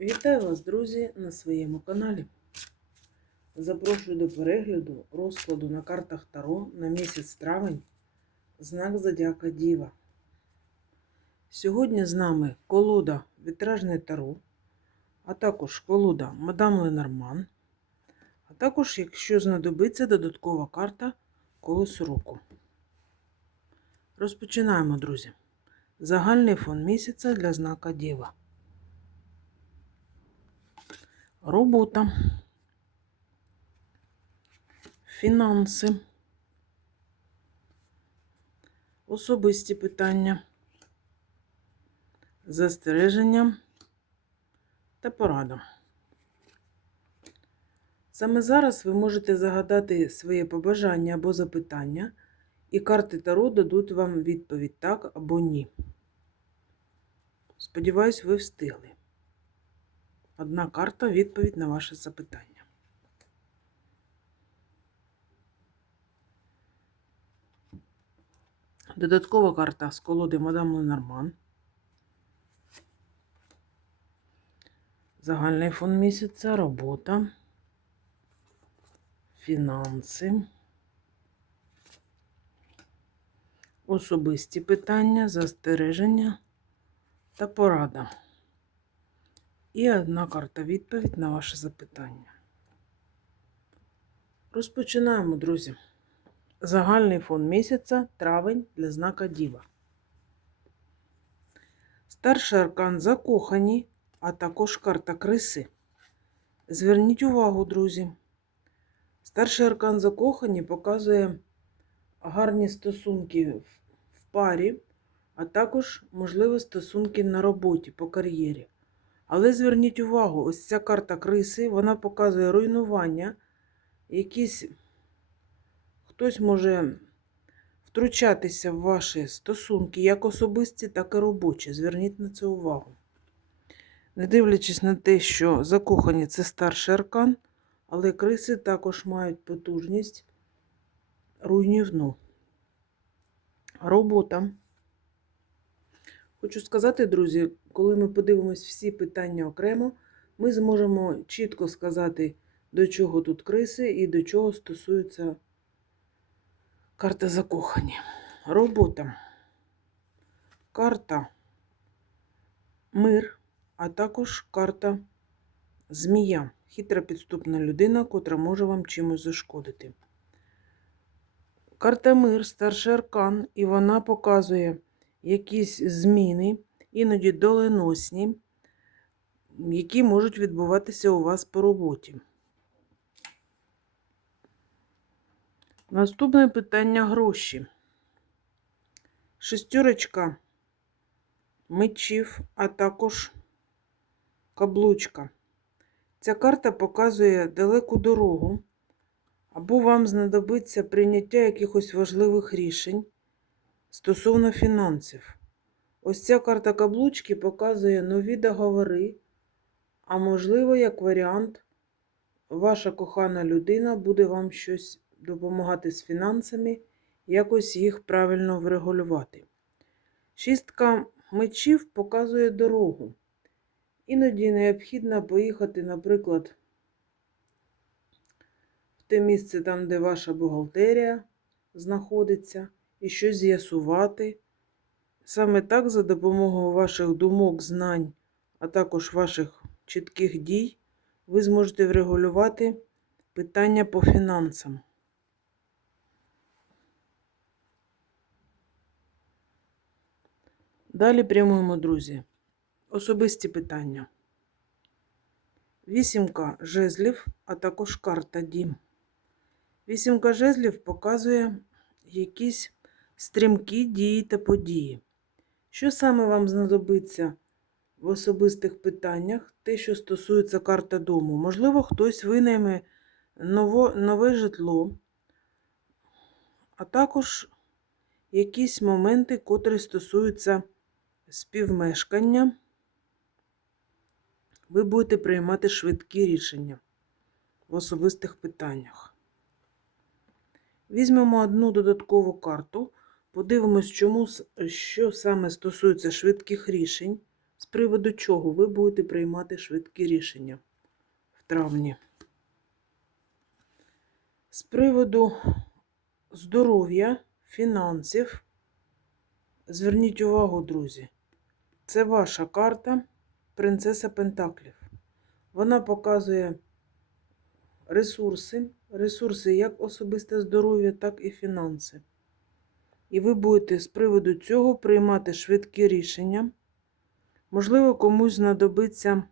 Вітаю вас, друзі, на своєму каналі. Запрошую до перегляду розкладу на картах Таро на місяць травень, знак Зодіака Діва. Сьогодні з нами колода Вітражне Таро, а також колода Мадам Ленорман, а також, якщо знадобиться, додаткова карта Колесо року. Розпочинаємо, друзі. Загальний фон місяця для знака Діва. Робота, фінанси, особисті питання, застереження та порада. Саме зараз ви можете загадати своє побажання або запитання, і карти Таро дадуть вам відповідь так або ні. Сподіваюсь, ви встигли. Одна карта відповідь на ваше запитання. Додаткова карта з колоди Мадам Ленорман. Загальний фон місяця, робота, фінанси, особисті питання, застереження та порада. І одна карта відповідь на ваше запитання. Розпочинаємо, друзі. Загальний фон місяця травень для знака Діва. Старший аркан закохані, а також карта криси. Зверніть увагу, друзі. Старший аркан закохані показує гарні стосунки в парі, а також, можливо, стосунки на роботі по кар'єрі. Але зверніть увагу, ось ця карта криси, вона показує руйнування, якісь хтось може втручатися в ваші стосунки, як особисті, так і робочі. Зверніть на це увагу. Не дивлячись на те, що закохані це старший аркан, але криси також мають потужність руйнівну. Робота. Хочу сказати, друзі, коли ми подивимось всі питання окремо, ми зможемо чітко сказати, до чого тут криси і до чого стосується карта закохані. Робота. Карта мир, а також карта змія. Хитра підступна людина, котра може вам чимось зашкодити. Карта мир, старший аркан, і вона показує якісь зміни, іноді доленосні, які можуть відбуватися у вас по роботі. Наступне питання гроші. Шестерочка мечів, а також каблучка. Ця карта показує далеку дорогу, або вам знадобиться прийняття якихось важливих рішень стосовно фінансів. Ось ця карта каблучки показує нові договори, а можливо, як варіант, ваша кохана людина буде вам щось допомагати з фінансами, якось їх правильно врегулювати. Шістка мечів показує дорогу. Іноді необхідно поїхати, наприклад, в те місце, там, де ваша бухгалтерія знаходиться, і щось з'ясувати. Саме так, за допомогою ваших думок, знань, а також ваших чітких дій, ви зможете врегулювати питання по фінансам. Далі прямуємо, друзі. Особисті питання. Вісімка жезлів, а також карта Дім. Вісімка жезлів показує якісь стрімкі дії та події. Що саме вам знадобиться в особистих питаннях, те, що стосується карти дому? Можливо, хтось винайме ново, нове житло, а також якісь моменти, котрі стосуються співмешкання. Ви будете приймати швидкі рішення в особистих питаннях. Візьмемо одну додаткову карту, подивимось, чому, що саме стосується швидких рішень з приводу чого ви будете приймати швидкі рішення в травні. З приводу здоров'я, фінансів. Зверніть увагу, друзі. Це ваша карта Принцеса Пентаклів. Вона показує ресурси, ресурси як особисте здоров'я, так і фінанси. І ви будете з приводу цього приймати швидкі рішення. Можливо, комусь знадобиться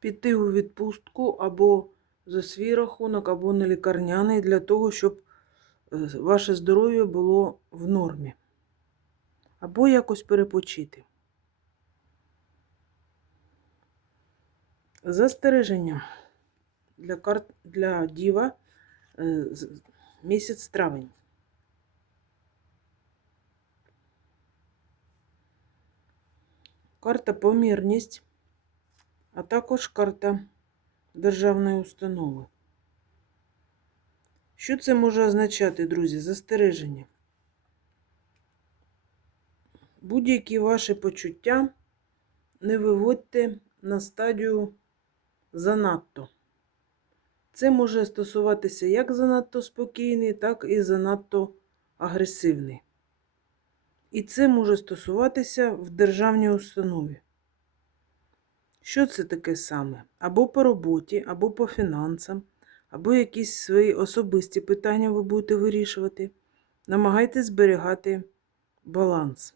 піти у відпустку або за свій рахунок, або на лікарняний для того, щоб е, ваше здоров'я було в нормі. Або якось перепочити. Застереження для карт для діва е, місяць травень. Карта помірність, а також карта державної установи. Що це може означати, друзі? Застереження. Будь-які ваші почуття не виводьте на стадію занадто. Це може стосуватися як занадто спокійний, так і занадто агресивний. І це може стосуватися в державній установі. Що це таке саме? Або по роботі, або по фінансам, або якісь свої особисті питання ви будете вирішувати. Намагайтесь зберігати баланс.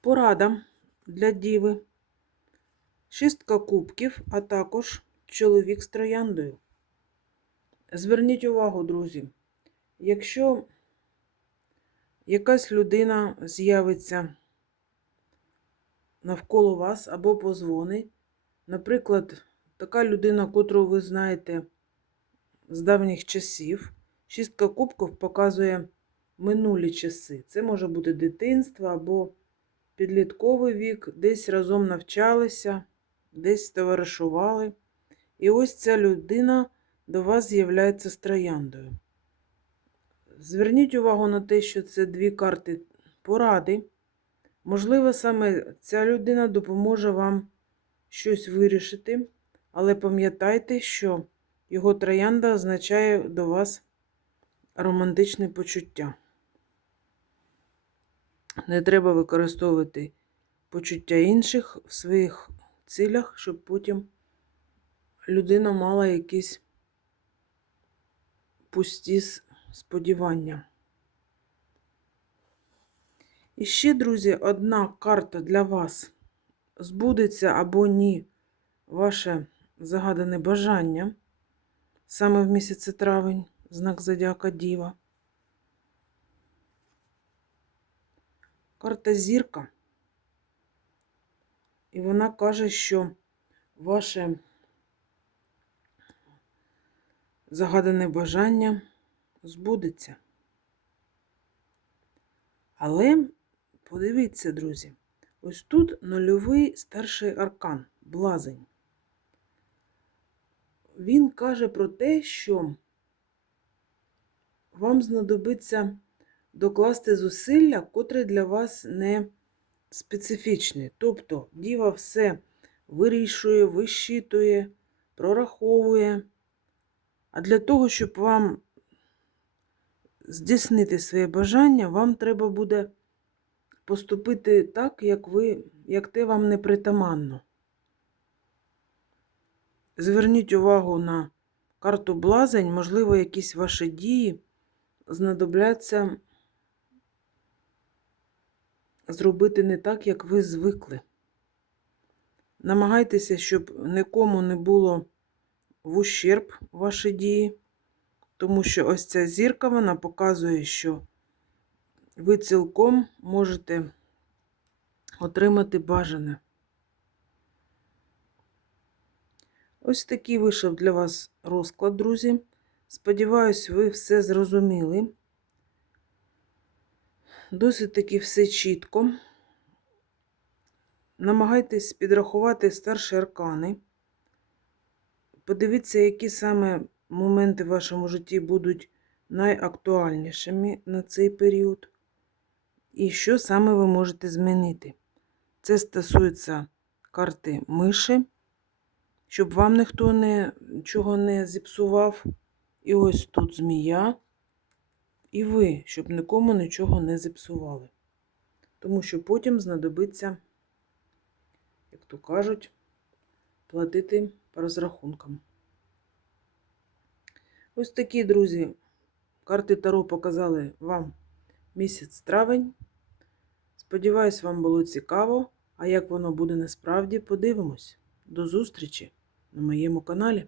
Порада для діви. Шістка кубків, а також чоловік з трояндою. Зверніть увагу, друзі, якщо якась людина з'явиться навколо вас або позвонить, наприклад, така людина, котру ви знаєте з давніх часів, шістка кубків показує минулі часи. Це може бути дитинство або підлітковий вік, десь разом навчалися, десь товаришували. І ось ця людина до вас з'являється з трояндою. Зверніть увагу на те, що це дві карти поради. Можливо, саме ця людина допоможе вам щось вирішити, але пам'ятайте, що його троянда означає до вас романтичне почуття. Не треба використовувати почуття інших в своїх цілях, щоб потім людина мала якісь пусті сподівання. І ще, друзі, одна карта для вас. Збудеться або ні ваше загадане бажання саме в місяці травень, знак Зодіака Діва. Карта зірка. І вона каже, що ваше загадане бажання збудеться. Але подивіться, друзі, ось тут нульовий старший аркан, блазень. Він каже про те, що вам знадобиться докласти зусилля, котре для вас не специфічне. Тобто діва все вирішує, вищитує, прораховує. А для того, щоб вам здійснити своє бажання, вам треба буде поступити так, як ви, як те вам не притаманно. Зверніть увагу на карту блазень, можливо, якісь ваші дії знадобляться зробити не так, як ви звикли. Намагайтеся, щоб нікому не було в ущерб ваші дії, тому що ось ця зірка вона показує, що ви цілком можете отримати бажане. Ось такий вийшов для вас розклад, друзі. Сподіваюсь, ви все зрозуміли. Досить таки все чітко. Намагайтесь підрахувати старші аркани. Подивіться, які саме моменти в вашому житті будуть найактуальнішими на цей період. І що саме ви можете змінити? Це стосується карти миші, щоб вам ніхто не, нічого не зіпсував. І ось тут змія. І ви, щоб нікому нічого не зіпсували. Тому що потім знадобиться, як то кажуть, платити по розрахункам. Ось такі, друзі, карти Таро показали вам місяць травень. Сподіваюсь, вам було цікаво. А як воно буде насправді, подивимось. До зустрічі на моєму каналі.